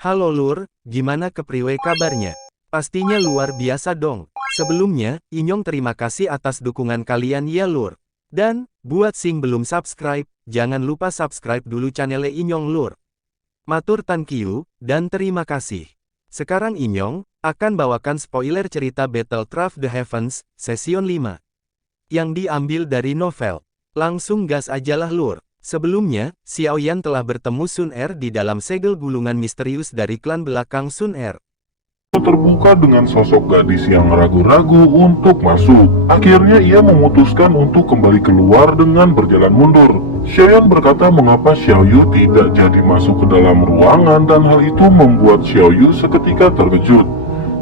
Halo Lur, gimana kepriwe kabarnya? Pastinya luar biasa dong. Sebelumnya, Inyong terima kasih atas dukungan kalian ya Lur. Dan, buat sing belum subscribe, jangan lupa subscribe dulu channel Inyong Lur. Matur thank you, dan terima kasih. Sekarang Inyong akan bawakan spoiler cerita Battlecraft The Heavens, Season 5. Yang diambil dari novel. Langsung gas ajalah Lur. Sebelumnya, Xiaoyan telah bertemu Sun Er di dalam segel gulungan misterius dari klan belakang Sun Er. Terbuka dengan sosok gadis yang ragu-ragu untuk masuk. Akhirnya ia memutuskan untuk kembali keluar dengan berjalan mundur. Xiaoyan berkata mengapa Xiaoyu tidak jadi masuk ke dalam ruangan dan hal itu membuat Xiaoyu seketika terkejut.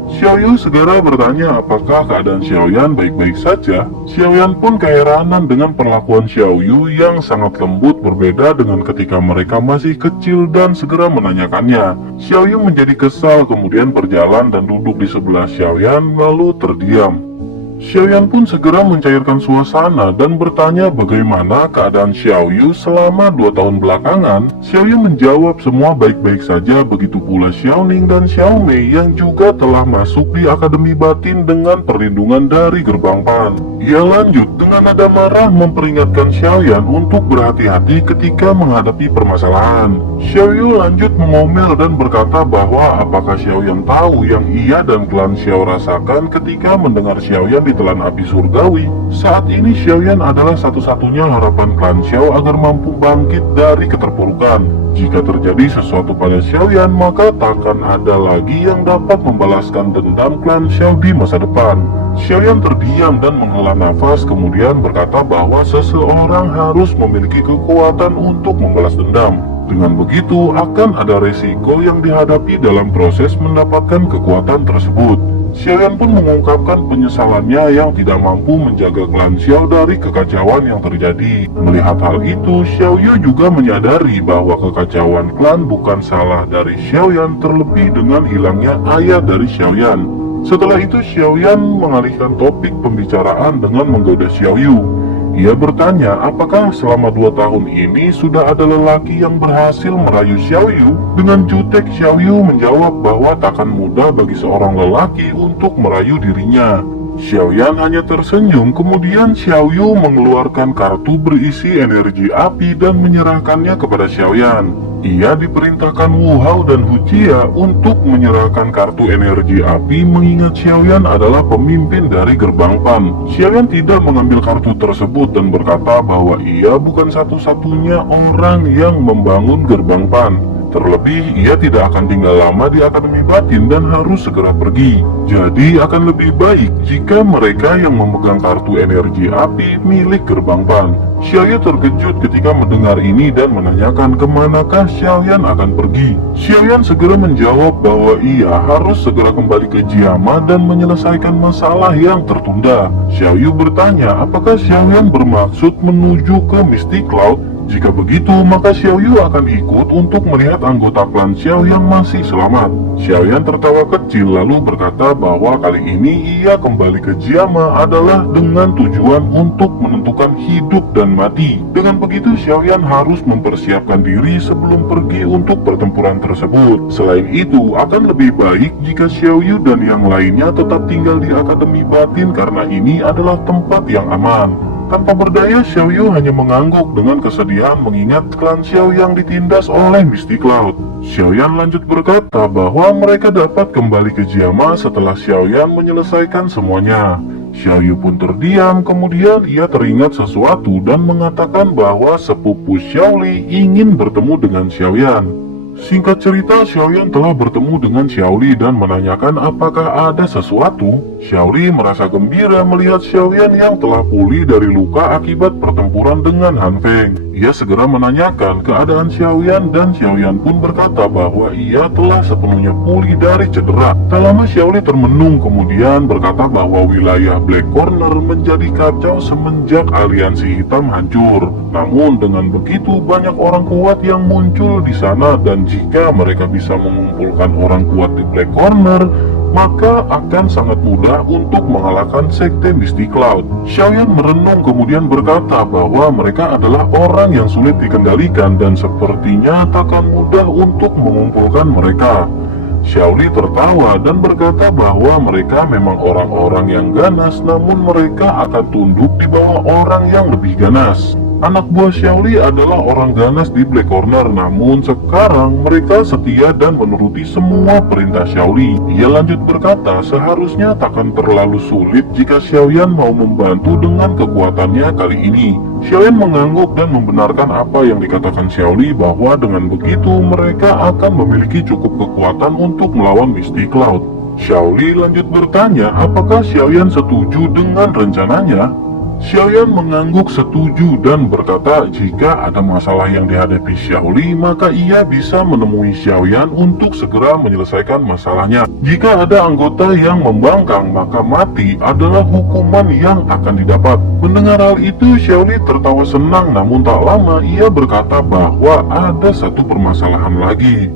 Xiaoyu segera bertanya apakah keadaan Xiaoyan baik-baik saja. Xiaoyan pun keheranan dengan perlakuan Xiaoyu yang sangat lembut berbeda dengan ketika mereka masih kecil dan segera menanyakannya. Xiaoyu menjadi kesal kemudian berjalan dan duduk di sebelah Xiaoyan lalu terdiam. Xiaoyan pun segera mencairkan suasana dan bertanya bagaimana keadaan Xiaoyu selama 2 tahun belakangan. Xiaoyu menjawab semua baik-baik saja, begitu pula Xiaoning dan Xiaomei yang juga telah masuk di Akademi Batin dengan perlindungan dari Gerbang Pan. Ia lanjut dengan nada marah memperingatkan Xiaoyan untuk berhati-hati ketika menghadapi permasalahan. Xiaoyu lanjut mengomel dan berkata bahwa apakah Xiaoyan tahu yang ia dan klan Xiao rasakan ketika mendengar Xiaoyan ditelan api surgawi. Saat ini Xiaoyan adalah satu-satunya harapan klan Xiao agar mampu bangkit dari keterpurukan. Jika terjadi sesuatu pada Xiaoyan, maka takkan ada lagi yang dapat membalaskan dendam klan Xiao di masa depan. Xiaoyan terdiam dan menghela nafas kemudian berkata bahwa seseorang harus memiliki kekuatan untuk membalas dendam. Dengan begitu, akan ada resiko yang dihadapi dalam proses mendapatkan kekuatan tersebut. Xiaoyan pun mengungkapkan penyesalannya yang tidak mampu menjaga klan Xiao dari kekacauan yang terjadi. Melihat hal itu, Xiaoyu juga menyadari bahwa kekacauan klan bukan salah dari Xiaoyan, terlebih dengan hilangnya ayah dari Xiaoyan. Setelah itu, Xiaoyan mengalihkan topik pembicaraan dengan menggoda Xiaoyu. Ia bertanya apakah selama 2 tahun ini sudah ada lelaki yang berhasil merayu Xiaoyu. Dengan jutek Xiaoyu menjawab bahwa takkan mudah bagi seorang lelaki untuk merayu dirinya. Xiaoyan hanya tersenyum, kemudian Xiaoyu mengeluarkan kartu berisi energi api dan menyerahkannya kepada Xiaoyan. Ia diperintahkan Wu Hao dan Hu Jia untuk menyerahkan kartu energi api mengingat Xiaoyan adalah pemimpin dari Gerbang Pan. Xiaoyan tidak mengambil kartu tersebut dan berkata bahwa ia bukan satu-satunya orang yang membangun Gerbang Pan. Terlebih, ia tidak akan tinggal lama di Akademi Batin dan harus segera pergi. Jadi, akan lebih baik jika mereka yang memegang kartu energi api milik Gerbang Pan. Xiaoyan terkejut ketika mendengar ini dan menanyakan kemanakah Xiaoyan akan pergi. Xiaoyan segera menjawab bahwa ia harus segera kembali ke Jiama dan menyelesaikan masalah yang tertunda. Xiaoyu bertanya apakah Xiaoyan bermaksud menuju ke Mystic Cloud. Jika begitu, maka Xiaoyu akan ikut untuk melihat anggota klan Xiao yang masih selamat. Xiaoyan tertawa kecil lalu berkata bahwa kali ini ia kembali ke Jiama adalah dengan tujuan untuk menentukan hidup dan mati. Dengan begitu, Xiaoyan harus mempersiapkan diri sebelum pergi untuk pertempuran tersebut. Selain itu, akan lebih baik jika Xiaoyu dan yang lainnya tetap tinggal di Akademi Batin karena ini adalah tempat yang aman. Tanpa berdaya, Xiaoyu hanya mengangguk dengan kesedihan mengingat klan Xiao yang ditindas oleh Mystic Cloud. Xiaoyan lanjut berkata bahwa mereka dapat kembali ke Jiama setelah Xiaoyan menyelesaikan semuanya. Xiaoyu pun terdiam, kemudian ia teringat sesuatu dan mengatakan bahwa sepupu Xiaoli ingin bertemu dengan Xiaoyan. Singkat cerita, Xiaoyan telah bertemu dengan Xiaoli dan menanyakan apakah ada sesuatu. Xiaoli merasa gembira melihat Xiaoyan yang telah pulih dari luka akibat pertempuran dengan Han Feng. Ia segera menanyakan keadaan Xiaoyan dan Xiaoyan pun berkata bahwa ia telah sepenuhnya pulih dari cedera. Tak lama Xiaoli termenung kemudian berkata bahwa wilayah Black Corner menjadi kacau semenjak aliansi hitam hancur. Namun dengan begitu banyak orang kuat yang muncul di sana dan jika mereka bisa mengumpulkan orang kuat di Black Corner, maka akan sangat mudah untuk mengalahkan sekte Misty Cloud. Xiaoyan merenung kemudian berkata bahwa mereka adalah orang yang sulit dikendalikan dan sepertinya takkan mudah untuk mengumpulkan mereka. Xiaoli tertawa dan berkata bahwa mereka memang orang-orang yang ganas, namun mereka akan tunduk di bawah orang yang lebih ganas. Anak buah Xiaoli adalah orang ganas di Black Corner, namun sekarang mereka setia dan menuruti semua perintah Xiaoli. Ia lanjut berkata, seharusnya takkan terlalu sulit jika Xiaoyan mau membantu dengan kekuatannya kali ini. Xiaoyan mengangguk dan membenarkan apa yang dikatakan Xiaoli bahwa dengan begitu mereka akan memiliki cukup kekuatan untuk melawan Misty Cloud. Xiaoli lanjut bertanya apakah Xiaoyan setuju dengan rencananya. Xiaoyan mengangguk setuju dan berkata jika ada masalah yang dihadapi Xiaoli maka ia bisa menemui Xiaoyan untuk segera menyelesaikan masalahnya. Jika ada anggota yang membangkang maka mati adalah hukuman yang akan didapat. Mendengar hal itu Xiaoli tertawa senang, namun tak lama ia berkata bahwa ada satu permasalahan lagi.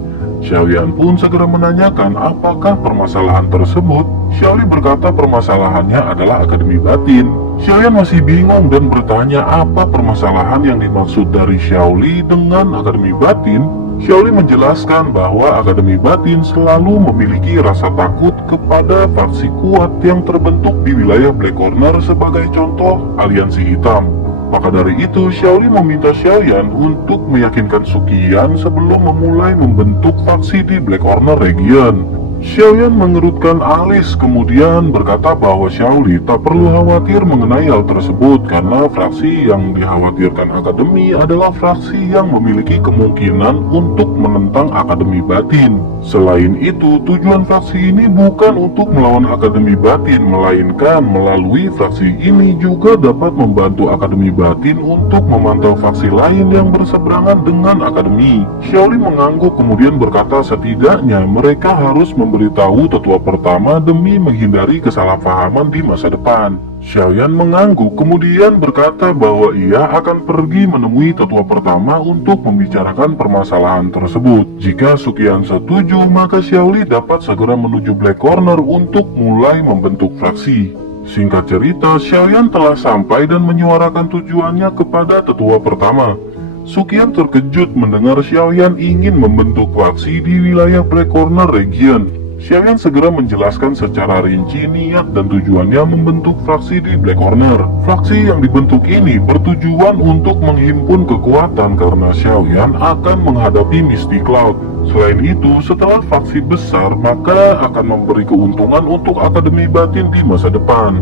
Xiaoyan pun segera menanyakan apakah permasalahan tersebut. Xiaoli berkata permasalahannya adalah Akademi Batin. Xiaoyan masih bingung dan bertanya apa permasalahan yang dimaksud dari Xiaoli dengan Akademi Batin. Xiaoli menjelaskan bahwa Akademi Batin selalu memiliki rasa takut kepada faksi kuat yang terbentuk di wilayah Black Corner, sebagai contoh aliansi hitam. Maka dari itu Xiaoli meminta Xiaoyan untuk meyakinkan Suqian sebelum memulai membentuk faksi di Black Corner Region. Xiaoyan mengerutkan alis kemudian berkata bahwa Xiaoli tak perlu khawatir mengenai hal tersebut karena fraksi yang dikhawatirkan Akademi adalah fraksi yang memiliki kemungkinan untuk menentang Akademi Batin. Selain itu, tujuan fraksi ini bukan untuk melawan Akademi Batin, melainkan melalui fraksi ini juga dapat membantu Akademi Batin untuk memantau fraksi lain yang berseberangan dengan Akademi. Xiaoli mengangguk kemudian berkata setidaknya mereka harus memberitahu tetua pertama demi menghindari kesalahpahaman di masa depan. Xiaoyan mengangguk kemudian berkata bahwa ia akan pergi menemui tetua pertama untuk membicarakan permasalahan tersebut. Jika Suqian setuju, maka Xiaoli dapat segera menuju Black Corner untuk mulai membentuk fraksi. Singkat cerita, Xiaoyan telah sampai dan menyuarakan tujuannya kepada tetua pertama. Suqian terkejut mendengar Xiaoyan ingin membentuk fraksi di wilayah Black Corner Region. Xiaoyan segera menjelaskan secara rinci niat dan tujuannya membentuk fraksi di Black Corner. Fraksi yang dibentuk ini bertujuan untuk menghimpun kekuatan karena Xiaoyan akan menghadapi Misty Cloud. Selain itu, setelah fraksi besar, maka akan memberi keuntungan untuk Akademi Batin di masa depan.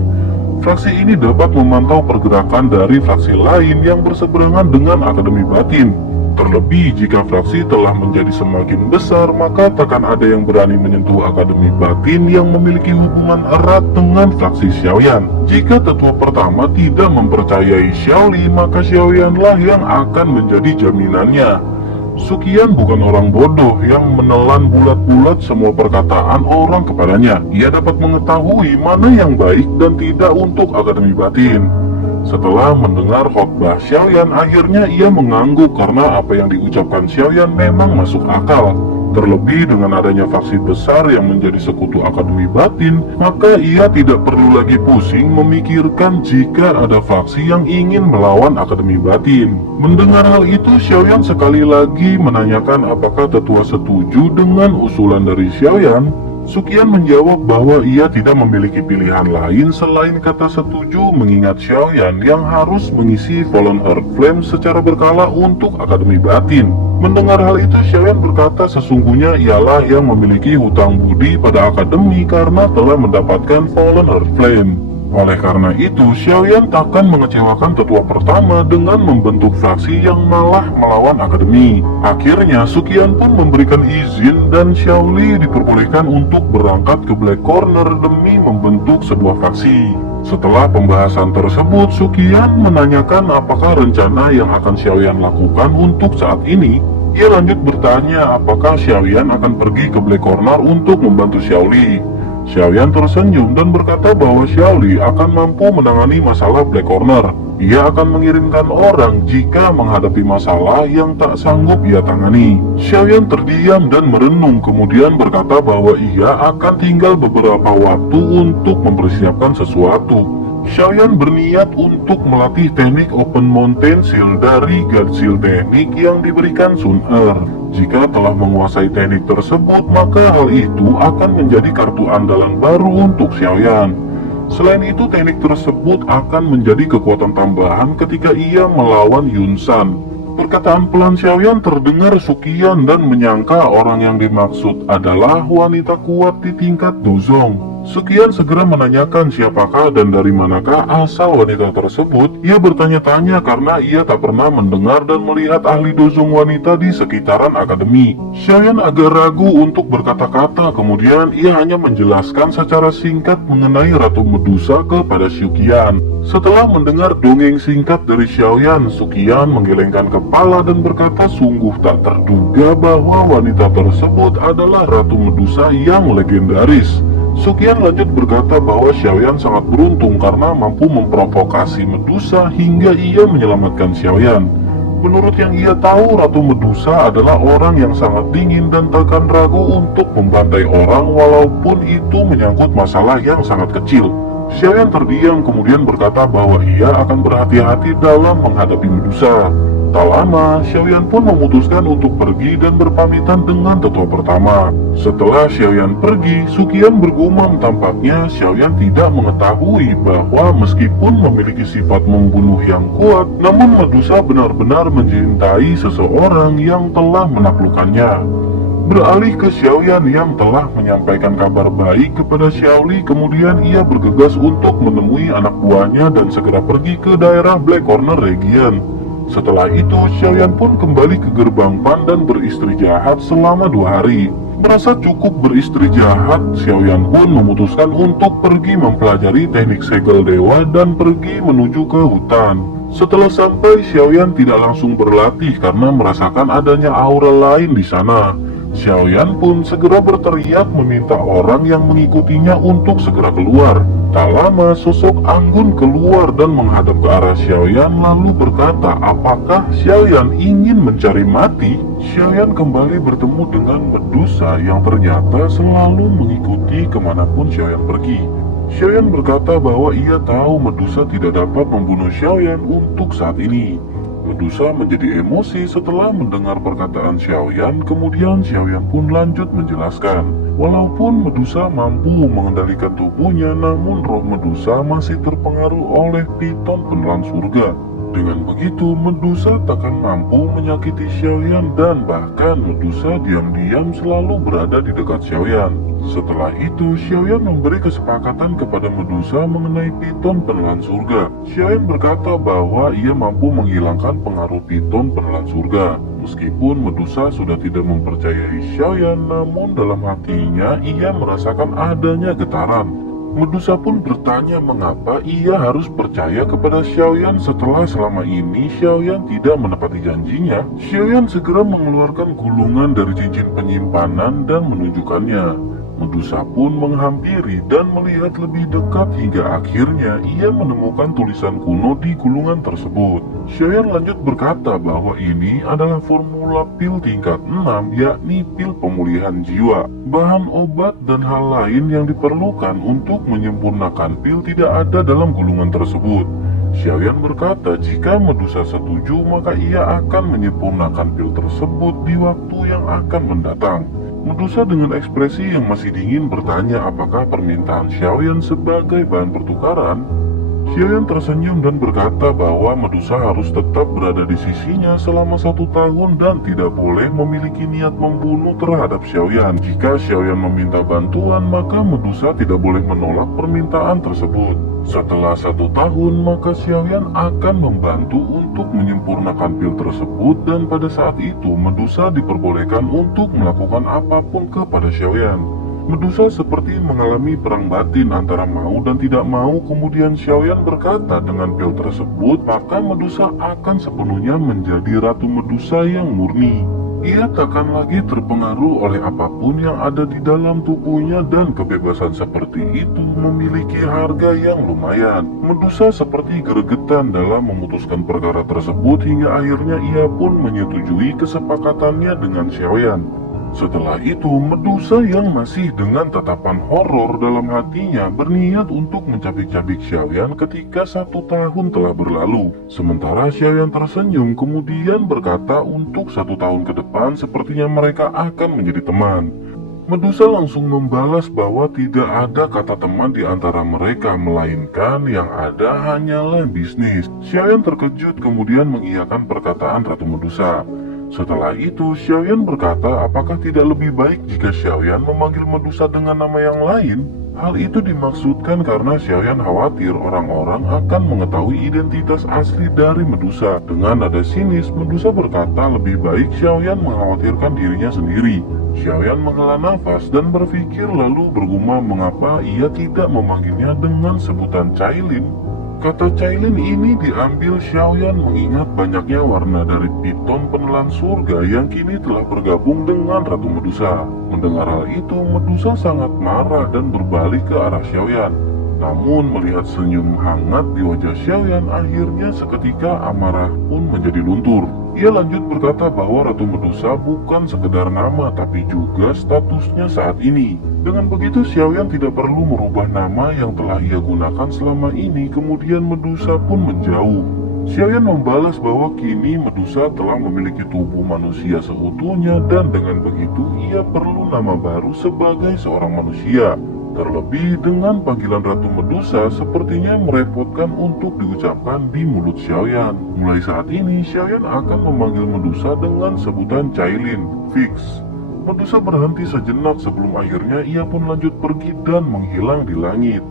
Fraksi ini dapat memantau pergerakan dari fraksi lain yang berseberangan dengan Akademi Batin. Terlebih jika fraksi telah menjadi semakin besar, maka takkan ada yang berani menyentuh Akademi Batin yang memiliki hubungan erat dengan fraksi Xiaoyan. Jika tetua pertama tidak mempercayai Xiaoli, maka Xiaoyanlah yang akan menjadi jaminannya. Suqian bukan orang bodoh yang menelan bulat-bulat semua perkataan orang kepadanya. Ia dapat mengetahui mana yang baik dan tidak untuk Akademi Batin. Setelah mendengar khotbah Xiaoyan, akhirnya ia mengangguk karena apa yang diucapkan Xiaoyan memang masuk akal. Terlebih dengan adanya faksi besar yang menjadi sekutu Akademi Batin, maka ia tidak perlu lagi pusing memikirkan jika ada faksi yang ingin melawan Akademi Batin. Mendengar hal itu, Xiaoyan sekali lagi menanyakan apakah tetua setuju dengan usulan dari Xiaoyan. Suqian menjawab bahwa ia tidak memiliki pilihan lain selain kata setuju, mengingat Xiaoyan yang harus mengisi Fallen Earth Flame secara berkala untuk Akademi Batin. Mendengar hal itu, Xiaoyan berkata sesungguhnya ialah yang memiliki hutang budi pada Akademi karena telah mendapatkan Fallen Earth Flame. Oleh karena itu, Xiaoyan takkan mengecewakan tetua pertama dengan membentuk fraksi yang malah melawan Akademi. Akhirnya, Suqian pun memberikan izin dan Xiaoli diperbolehkan untuk berangkat ke Black Corner demi membentuk sebuah fraksi. Setelah pembahasan tersebut, Suqian menanyakan apakah rencana yang akan Xiaoyan lakukan untuk saat ini. Ia lanjut bertanya apakah Xiaoyan akan pergi ke Black Corner untuk membantu Xiaoli. Xiaoyan tersenyum dan berkata bahwa Xiaoli akan mampu menangani masalah Black Corner. Ia akan mengirimkan orang jika menghadapi masalah yang tak sanggup ia tangani. Xiaoyan terdiam dan merenung, kemudian berkata bahwa ia akan tinggal beberapa waktu untuk mempersiapkan sesuatu. Xiaoyan berniat untuk melatih teknik Open Mountain Seal dari God Seal teknik yang diberikan Sun Er. Jika telah menguasai teknik tersebut, maka hal itu akan menjadi kartu andalan baru untuk Xiaoyan. Selain itu, teknik tersebut akan menjadi kekuatan tambahan ketika ia melawan Yun San. Perkataan pelan Xiaoyan terdengar Suqian dan menyangka orang yang dimaksud adalah wanita kuat di tingkat Dozong. Suqian segera menanyakan siapakah dan dari manakah asal wanita tersebut. Ia bertanya-tanya karena ia tak pernah mendengar dan melihat ahli dozong wanita di sekitaran akademi. Xiaoyan agak ragu untuk berkata-kata, kemudian ia hanya menjelaskan secara singkat mengenai Ratu Medusa kepada Suqian. Setelah mendengar dongeng singkat dari Xiaoyan, Suqian menggelengkan kepala dan berkata sungguh tak terduga bahwa wanita tersebut adalah Ratu Medusa yang legendaris. Suqian lanjut berkata bahwa Xiaoyan sangat beruntung karena mampu memprovokasi Medusa hingga ia menyelamatkan Xiaoyan. Menurut yang ia tahu, Ratu Medusa adalah orang yang sangat dingin dan takkan ragu untuk membantai orang walaupun itu menyangkut masalah yang sangat kecil. Xiaoyan terdiam kemudian berkata bahwa ia akan berhati-hati dalam menghadapi Medusa. Tak lama, Xiaoyan pun memutuskan untuk pergi dan berpamitan dengan tetua pertama. Setelah Xiaoyan pergi, Suqian bergumam tampaknya Xiaoyan tidak mengetahui bahwa meskipun memiliki sifat membunuh yang kuat, namun Medusa benar-benar mencintai seseorang yang telah menaklukkannya. Beralih ke Xiaoyan yang telah menyampaikan kabar baik kepada Xiaoli, kemudian ia bergegas untuk menemui anak buahnya dan segera pergi ke daerah Black Corner Region. Setelah itu, Xiaoyan pun kembali ke gerbang Pan dan beristri jahat selama 2 hari. Merasa cukup beristri jahat, Xiaoyan pun memutuskan untuk pergi mempelajari teknik segel dewa dan pergi menuju ke hutan. Setelah sampai, Xiaoyan tidak langsung berlatih karena merasakan adanya aura lain di sana. Xiaoyan pun segera berteriak meminta orang yang mengikutinya untuk segera keluar. Tak lama, sosok Anggun keluar dan menghadap ke arah Xiaoyan lalu berkata, apakah Xiaoyan ingin mencari mati? Xiaoyan kembali bertemu dengan Medusa yang ternyata selalu mengikuti kemanapun Xiaoyan pergi. Xiaoyan berkata bahwa ia tahu Medusa tidak dapat membunuh Xiaoyan untuk saat ini. Medusa menjadi emosi setelah mendengar perkataan Xiaoyan, kemudian Xiaoyan pun lanjut menjelaskan. Walaupun Medusa mampu mengendalikan tubuhnya, namun roh Medusa masih terpengaruh oleh piton penelan surga. Dengan begitu, Medusa takkan mampu menyakiti Xiaoyan dan bahkan Medusa diam-diam selalu berada di dekat Xiaoyan. Setelah itu, Xiaoyan memberi kesepakatan kepada Medusa mengenai piton penelan surga. Xiaoyan berkata bahwa ia mampu menghilangkan pengaruh piton penelan surga. Meskipun Medusa sudah tidak mempercayai Xiaoyan, namun dalam hatinya ia merasakan adanya getaran. Medusa pun bertanya mengapa ia harus percaya kepada Xiaoyan setelah selama ini Xiaoyan tidak menepati janjinya. Xiaoyan segera mengeluarkan gulungan dari cincin penyimpanan dan menunjukkannya. Medusa pun menghampiri dan melihat lebih dekat hingga akhirnya ia menemukan tulisan kuno di gulungan tersebut. Xiaoyan lanjut berkata bahwa ini adalah formula pil tingkat 6, yakni pil pemulihan jiwa. Bahan obat dan hal lain yang diperlukan untuk menyempurnakan pil tidak ada dalam gulungan tersebut. Xiaoyan berkata jika Medusa setuju maka ia akan menyempurnakan pil tersebut di waktu yang akan mendatang. Medusa dengan ekspresi yang masih dingin bertanya apakah permintaan Xiaoyan sebagai bahan pertukaran. Xiaoyan tersenyum dan berkata bahwa Medusa harus tetap berada di sisinya selama 1 tahun dan tidak boleh memiliki niat membunuh terhadap Xiaoyan. Jika Xiaoyan meminta bantuan, maka Medusa tidak boleh menolak permintaan tersebut. Setelah 1 tahun, maka Xiaoyan akan membantu untuk menyempurnakan pil tersebut dan pada saat itu Medusa diperbolehkan untuk melakukan apapun kepada Xiaoyan. Medusa seperti mengalami perang batin antara mau dan tidak mau, kemudian Xiaoyan berkata dengan pil tersebut, maka Medusa akan sepenuhnya menjadi Ratu Medusa yang murni. Ia takkan lagi terpengaruh oleh apapun yang ada di dalam tubuhnya dan kebebasan seperti itu memiliki harga yang lumayan. Medusa seperti gregetan dalam memutuskan perkara tersebut hingga akhirnya ia pun menyetujui kesepakatannya dengan Xiaoyan. Setelah itu, Medusa yang masih dengan tatapan horor dalam hatinya berniat untuk mencabik-cabik Xiaoyan ketika 1 tahun telah berlalu. Sementara Xiaoyan tersenyum kemudian berkata untuk 1 tahun ke depan sepertinya mereka akan menjadi teman. Medusa langsung membalas bahwa tidak ada kata teman di antara mereka, melainkan yang ada hanyalah bisnis. Xiaoyan terkejut kemudian mengiyakan perkataan Ratu Medusa. Setelah itu, Xiaoyan berkata apakah tidak lebih baik jika Xiaoyan memanggil Medusa dengan nama yang lain? Hal itu dimaksudkan karena Xiaoyan khawatir orang-orang akan mengetahui identitas asli dari Medusa. Dengan nada sinis, Medusa berkata lebih baik Xiaoyan mengkhawatirkan dirinya sendiri. Xiaoyan menghela nafas dan berpikir lalu bergumam mengapa ia tidak memanggilnya dengan sebutan Cailin. Kata Cailin ini diambil Xiaoyan mengingat banyaknya warna dari piton penelan surga yang kini telah bergabung dengan Ratu Medusa. Mendengar hal itu, Medusa sangat marah dan berbalik ke arah Xiaoyan. Namun melihat senyum hangat di wajah Xiaoyan, akhirnya seketika amarah pun menjadi luntur. Ia lanjut berkata bahwa Ratu Medusa bukan sekedar nama tapi juga statusnya saat ini. Dengan begitu Xiaoyan tidak perlu merubah nama yang telah ia gunakan selama ini. Kemudian Medusa pun menjauh. Xiaoyan membalas bahwa kini Medusa telah memiliki tubuh manusia seutuhnya dan dengan begitu ia perlu nama baru sebagai seorang manusia. Terlebih dengan panggilan Ratu Medusa sepertinya merepotkan untuk diucapkan di mulut Xiaoyan. Mulai saat ini Xiaoyan akan memanggil Medusa dengan sebutan Cailin, fix. Medusa berhenti sejenak sebelum akhirnya ia pun lanjut pergi dan menghilang di langit.